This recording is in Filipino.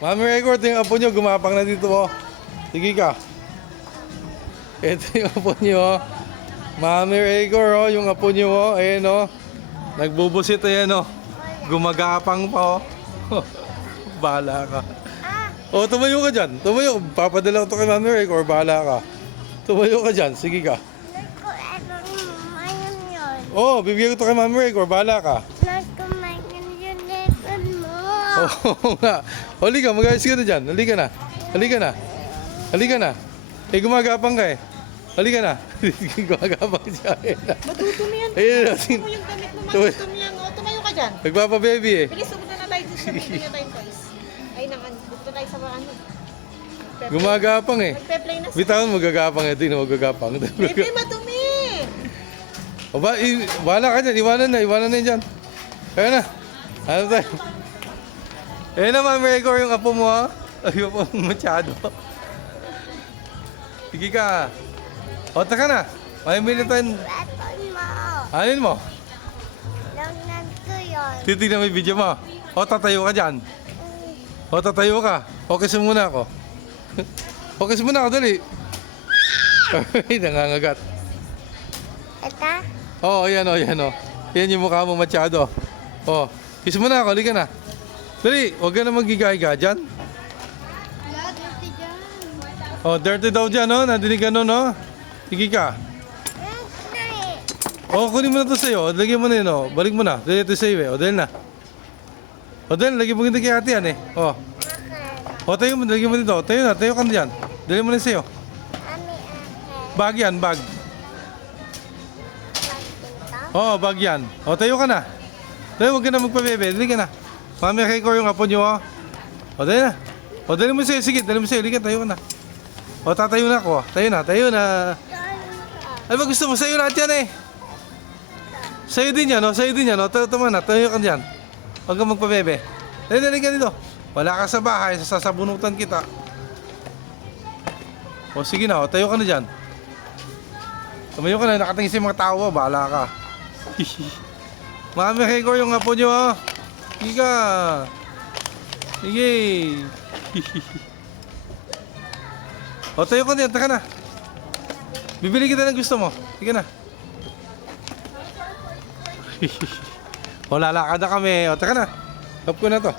Mami Record, yung apo nyo, gumapang na dito, oh. Sige ka. Ito yung apo nyo, oh. Mami Record, oh, yung apo nyo, oh. Ayan, oh. Nagbubusit, ayan, oh. Gumagapang pa, oh. Bahala ka. Oh, tumayo ka dyan. Tumayo. Papadala ko to kay Mami Record, bahala ka. Tumayo ka dyan, sige ka. Oh, bibigyan ko to kay Mami Record, bahala ka. Oo nga. Halika, mag-ayos ka na dyan. Halika na. Halika na. Halika na. Eh, gumagapang ka eh. Halika na. Gumagapang siya. Madudumi yan. Ayun na. Yung damit mo, madudumi yan. O, tumayo ka dyan. Nagpapa-baby eh. Bilis, huwag na tayo dun sa baby na tayong toys. Ay, dito tayo sa mga ano. Gumagapang eh. Nagpe-play na siya. Bitawan, magagapang eh. Tingnan, magagapang. Baby, madumi. O ba, bahala ka dyan. Iwanan na yan dyan. Kaya na. Ano tayo? Ayun na, Mami Record, yung apo mo ha. Ay, apo mo masyado. Sige ka. O, taka na. Mamimili tayo. Anin mo? Titignan mo yung video mo. O, tatayo ka dyan. O, tatayo ka. Focus muna ako. Focus muna ako, dali. Ay, nangangagat. Ito? Oo, ayan o, ayan o. Yan yung mukha mo masyado. O, kiss mo na ako, halika na. Dali, huwag ka na magigahiga dyan. O, dirty daw dyan, no? Nadinig ka no, no? Sige ka. O, kunin mo na to sa'yo. O, lagyan mo na yun, o. Balik mo na. Dali ito sa'yo, eh. O, dali na. O, dali, lagyan mo kita kay ate yan, eh. O. O, tayo mo, lagyan mo dito. Tayo na, tayo ka na dyan. Dali mo na sa'yo. Bag yan, bag. Oo, bag yan. O, tayo ka na. Tayo, huwag ka na magpabebe. Dali ka na. Mami Record yung apo nyo, o. O, dali na. O, dali mo sa'yo. Sige, dali mo sa'yo. Dali ka, tayo ka na. O, tatayo na ako. Tayo na, tayo na. Ay, ba gusto mo? Sa'yo lahat yan, eh. Sa'yo din yan, o. Sa'yo din yan, o. Tama na, tayo ka dyan. Huwag ka magpabebe. Dali, dali ka dito. Wala ka sa bahay, sasabunutan kita. O, sige na, o. Tayo ka na dyan. Tumayo ka na, nakatingin sa mga tao, bahala ka. Mami Record yung apo nyo, ha. Sige ka. Sige. O, tayo ka na, taka na. Bibili kita ng gusto mo. Sige na. O, lalakad na kami. O, taka na. Top ko na to.